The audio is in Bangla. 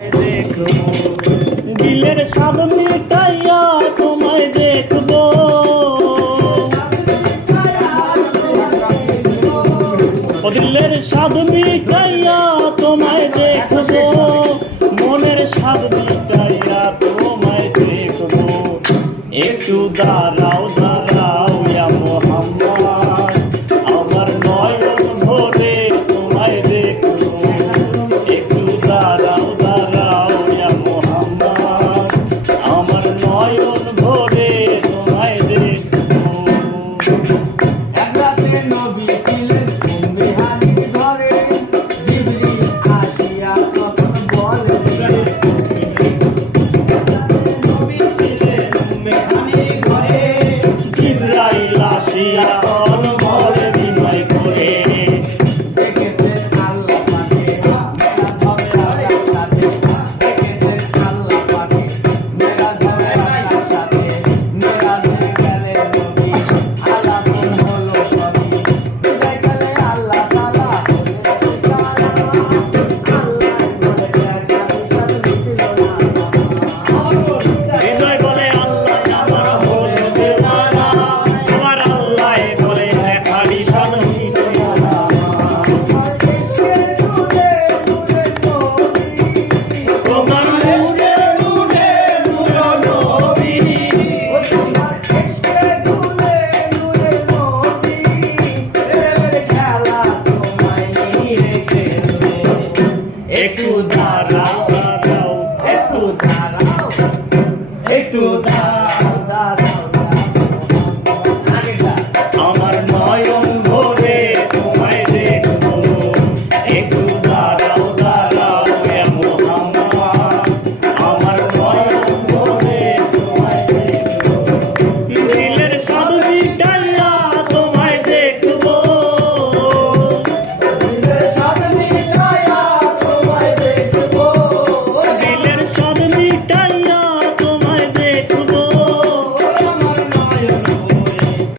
দেখবো দিলের স্বাদ মিটাইয়া তোমায় দেখবো, দিলের স্বাদ মিটাইয়া তোমায় দেখবো, মনের স্বাদ মিটাইয়া তোমায় দেখবো। একটু দাঁড়াও দাঁড়াও ইয়া মোহাম্মদ, আমার নয়ন ভরে তোমায় দেখবো। একটু দাঁড়াও দাঁড়াও ইয়া মোহাম্মদ, আমার নয়ন ভরে তোমায় দেখবো। এক রাতে নবী ছিলেন উম্মেহানির ঘরে, জিবরিল আসিয়া তখন বলে, জিবরাইল আসিয়া তখন বলে বিনয় করে, দেখেছেন আল্লাহ পাকে মেরাজ হবে আল্লাহর সাথে, দেখেছেন আল্লাহ পাকে মেরাজ হবে আল্লাহর সাথে, মেরাজ হয়ে গেলেন নবী আলামিন হলো সবই, বিদায় গেলে আল্লাহ তাআলা হলেন ঠিকানা, আল্লাহ বলে দেখার সাথে দিল না। হৃদয় বলে আল্লাহ আমার হলো দেওয়ানা, আমার আল্লাহ বলে দেখারি সাদ মিটাইয়া। তোমার নূরে নূরে নূর নবী, একটু দাঁড়াও দাঁড়াও একটু দাঁড়াও, একটু দাঁড়াও, দাঁড়াও।